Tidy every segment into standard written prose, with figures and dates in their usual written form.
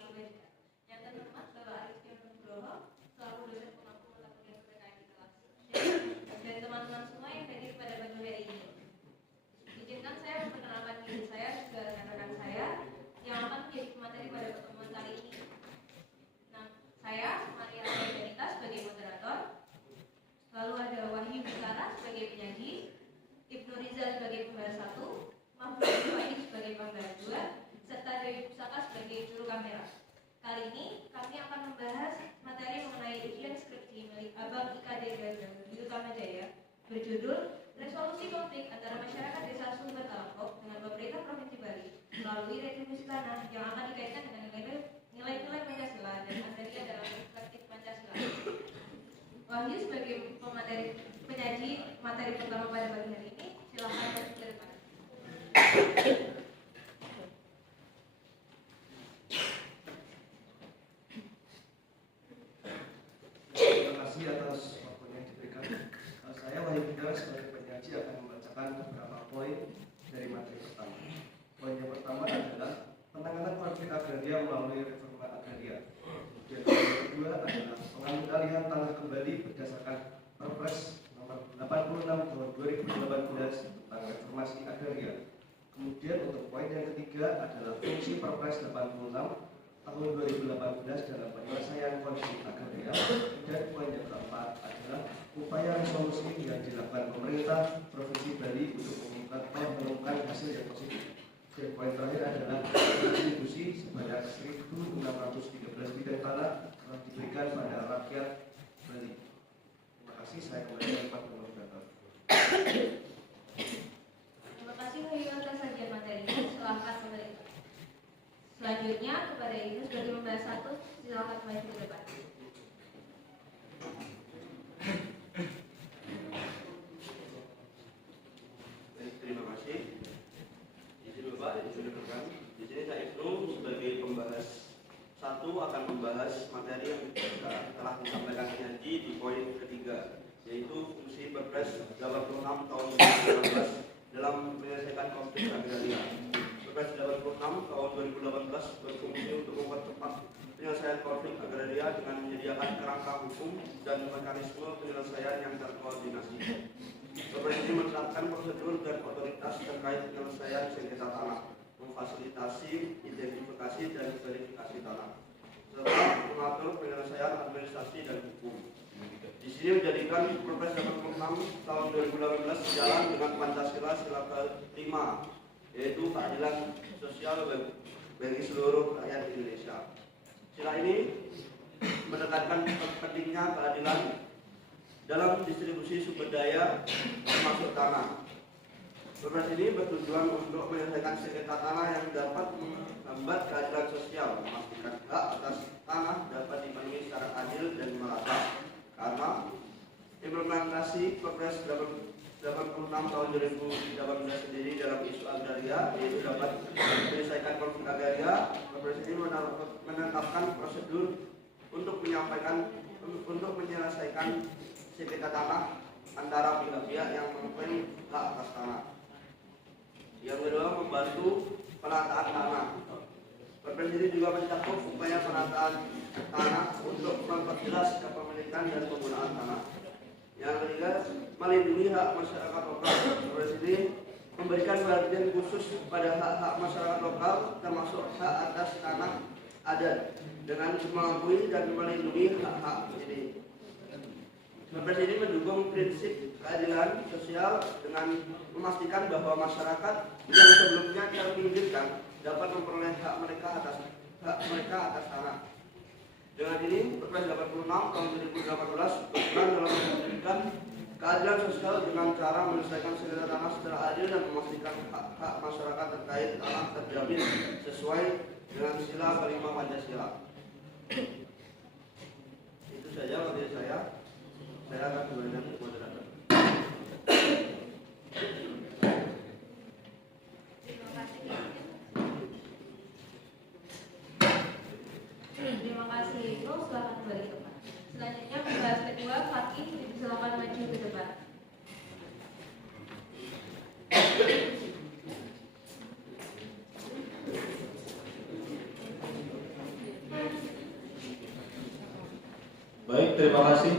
selaku majikan. Yang terhormat Bapak Arifin Nugroho selaku dosen pengampu mata kuliah PPKN di kelas dan teman-teman semua yang hadir pada pagi hari ini. Izinkan saya memperkenalkan diri saya dan juga rekan-rekan saya yang akan menjadi pemateri pada pertemuan kali ini. Nah, saya Maria Danita sebagai moderator, lalu ada Wahyu Bukara sebagai penyaji, Ibnu Rizal sebagai pembahas 1, Mahfud Wahid sebagai pembahas 2, serta Dewi Pusaka sebagai juru kamera. Kali ini kami akan membahas materi mengenai ujian skripsi milik Abang IKD Gagal di Utamajaya berjudul Resolusi Konflik Antara Masyarakat Desa Sumber Talakok dengan Pemerintah Provinsi Bali melalui retribusi tanah yang akan dikaitkan dengan nilai-nilai Pancasila dan ajaran dalam perspektif Pancasila. Wahyu sebagai penyaji materi pertama pada pagi hari ini, silakan masuk ke depan. Terima kasih atas waktunya yang diberikan. Saya Wahyu Bukara sebagai penyaji akan membacakan beberapa poin dari materi pertama. Poin yang pertama adalah penanganan konflik agraria melalui reforma agraria. Dan poin yang kedua adalah pengambilan tanah kembali berdasarkan Perpres nomor 86 tahun 2018 tentang reformasi agraria. Kemudian untuk poin yang ketiga adalah fungsi Perpres 86 tahun 2018 dalam penyelesaian konflik agraria. Dan poin yang keempat adalah upaya resolusi yang dilakukan pemerintah Provinsi Bali untuk menemukan hasil yang positif. Dan poin terakhir adalah distribusi sebanyak 1.613 bidang tanah telah diberikan pada rakyat Bali. Terima kasih, saya kembali ke Pak Moderator. Terima kasih Wahyu atas sajian materinya. Silakan kembali. Selanjutnya kepada Ibu sebagai pembahas 1, silakan maju ke depan. Terima kasih. Izin Bapak, izin rekan. Di sini saya Ibnu sebagai pembahas 1 akan membahas materi yang telah disampaikan penyaji di poin ketiga, yaitu fungsi Perpres 86 tahun 2018 dalam menyelesaikan konflik agraria. Perpres 86 tahun 2018 berfungsi untuk mempercepat penyelesaian konflik agraria dengan menyediakan kerangka hukum dan mekanisme penyelesaian yang terkoordinasi. Perpres ini menetapkan prosedur dan otoritas terkait penyelesaian sengketa tanah, memfasilitasi identifikasi dan verifikasi tanah, serta mengatur penyelesaian administrasi dan hukum. Di sini menjadikan Perpres 86 tahun 2018 sejalan dengan Pancasila sila ke-5, yaitu keadilan sosial bagi seluruh rakyat Indonesia. Sila ini menekankan pentingnya keadilan dalam distribusi sumber daya termasuk tanah. Perpres ini bertujuan untuk menyelesaikan sengketa tanah yang dapat menghambat keadilan sosial, memastikan hak atas tanah dapat dipenuhi secara adil dan merata. Karena implementasi Perpres 86 tahun 2018 sendiri dalam isu agraria, yaitu dapat menyelesaikan konflik agraria. Perpres ini menetapkan prosedur untuk menyelesaikan sengketa tanah antara pihak-pihak yang mengklaim hak atas tanah. Yang kedua, membantu penataan tanah. Perpres ini juga mencakup upaya penataan tanah untuk memperjelas kepemilikan dan penggunaan tanah. Yang ketiga, melindungi hak masyarakat lokal. Perpres ini memberikan perhatian khusus pada hak-hak masyarakat lokal, termasuk hak atas tanah adat, dengan mengakui dan melindungi hak-hak ini. Perpres ini mendukung prinsip keadilan sosial dengan memastikan bahwa masyarakat yang sebelumnya terpinggirkan dapat memperoleh hak mereka atas tanah. Dengan ini, Perpres 86 tahun 2018 berperan dalam memberikan keadilan sosial dengan cara menyelesaikan sengketa tanah secara adil dan memastikan hak-hak masyarakat terkait tanah terjamin sesuai dengan sila ke-5 Pancasila. Itu saja materi saya. Saya akan kembalikan ke moderator. Terima kasih Ibu, silakan kembali ke depan. Selanjutnya pembahas kedua, Fakih, silakan maju ke depan. terima kasih.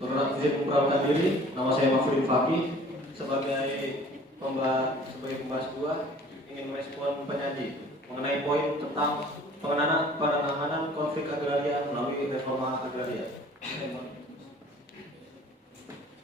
Berkenan izin memperkenalkan diri, nama saya Mahfudin Fakih. Sebagai pembahas dua, ingin merespon penyaji mengenai poin tentang penanganan konflik agraria melalui reforma agraria.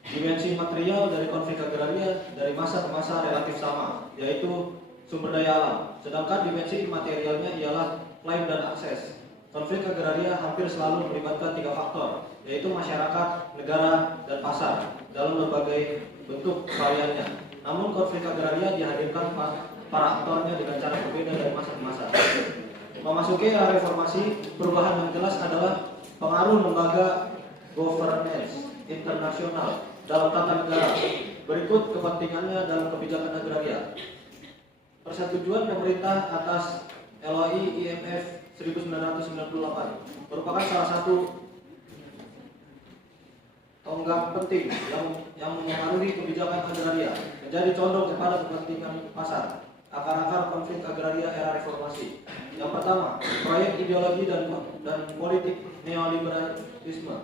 Dimensi material dari konflik agraria dari masa ke masa relatif sama, yaitu sumber daya alam. Sedangkan dimensi materialnya ialah klaim dan akses. Konflik agraria hampir selalu melibatkan 3 faktor, yaitu masyarakat, negara, dan pasar dalam berbagai bentuk variannya. Namun konflik agraria dihadirkan para aktornya dengan cara berbeda dari masa ke masa. Memasuki era reformasi, perubahan yang jelas adalah pengaruh lembaga governance internasional dalam tata negara. Berikut kepentingannya dalam kebijakan agraria. Persetujuan pemerintah atas LOI IMF 1998 merupakan salah satu tonggak penting yang mempengaruhi kebijakan agraria, menjadi condong kepada kepentingan pasar. Akar-akar konflik agraria era reformasi. Yang pertama, proyek ideologi dan politik neoliberalisme.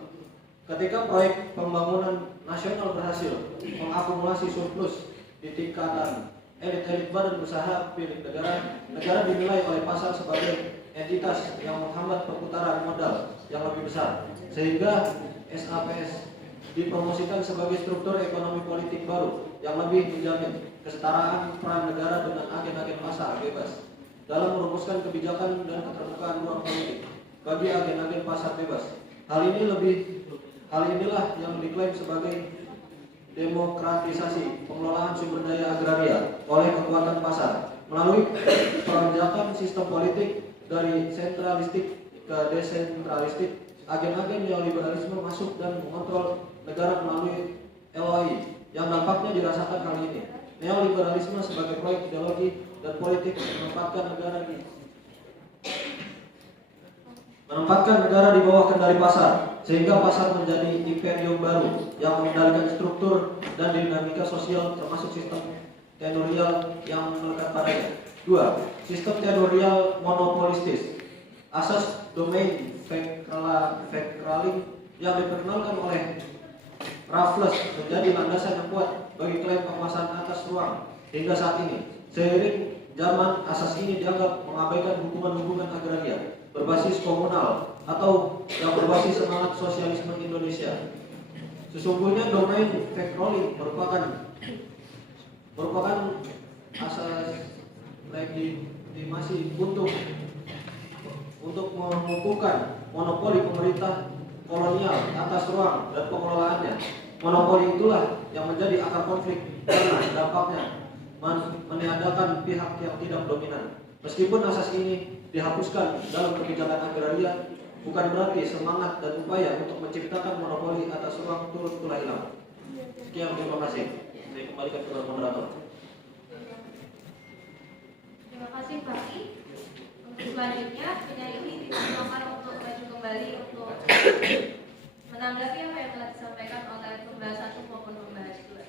Ketika proyek pembangunan nasional berhasil mengakumulasi surplus di tingkatan elit-elit badan usaha milik negara, negara dinilai oleh pasar sebagai entitas yang menghambat perputaran modal yang lebih besar, sehingga SAPS dipromosikan sebagai struktur ekonomi politik baru yang lebih menjamin kesetaraan peran negara dengan agen-agen pasar bebas dalam merumuskan kebijakan dan keterbukaan ruang politik bagi agen-agen pasar bebas. Hal inilah yang diklaim sebagai demokratisasi pengelolaan sumber daya agraria oleh kekuatan pasar melalui peronjakan sistem politik dari sentralistik ke desentralistik. Agen-agen neoliberalisme masuk dan mengontrol negara melalui LOI yang dampaknya dirasakan kali ini. Neoliberalisme sebagai proyek ideologi dan politik menempatkan negara di bawah kendali pasar, sehingga pasar menjadi imperium baru yang mengendalikan struktur dan dinamika sosial termasuk sistem tenurial yang melekat padanya. 2. Sistem tenurial monopolistis. Asas domain Veckraling yang diperkenalkan oleh Raffles menjadi landasan yang kuat bagi klaim penguasaan atas ruang hingga saat ini. Seiring zaman, asas ini dianggap mengabaikan hubungan-hubungan agraria berbasis komunal atau yang berbasis semangat sosialisme Indonesia. Sesungguhnya domain Veckraling merupakan asas legitimasi untuk mengukuhkan monopoli pemerintah kolonial atas ruang dan pengelolaannya. Monopoli itulah yang menjadi akar konflik karena dampaknya meniadakan pihak yang tidak dominan. Meskipun asas ini dihapuskan dalam kebijakan agraria, bukan berarti semangat dan upaya untuk menciptakan monopoli atas ruang turut pula hilang. Sekian, terima kasih. Saya kembalikan ke moderator. Terima kasih Pak I. Untuk selanjutnya, penyanyi dipersilakan untuk maju kembali untuk menanggapi apa yang telah disampaikan oleh pembahas 1 maupun pembahas 2.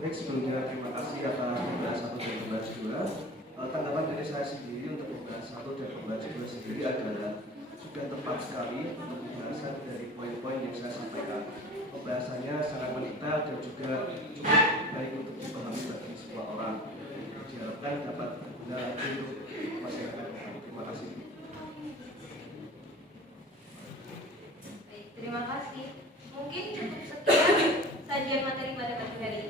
Baik, sebelumnya terima kasih atas pembahas 1 dan pembahas 2. Tanggapan dari saya sendiri untuk pembahas 1 dan pembahas 2 sendiri adalah sudah tepat sekali untuk pembahasan dari poin-poin yang saya sampaikan. Pembahasannya sangat mendetail dan juga cukup baik untuk dipahami bagi semua orang. Diharapkan dapat berguna untuk masyarakat. Terima kasih. Baik, terima kasih. Mungkin cukup sekian sajian materi pada pagi hari ini.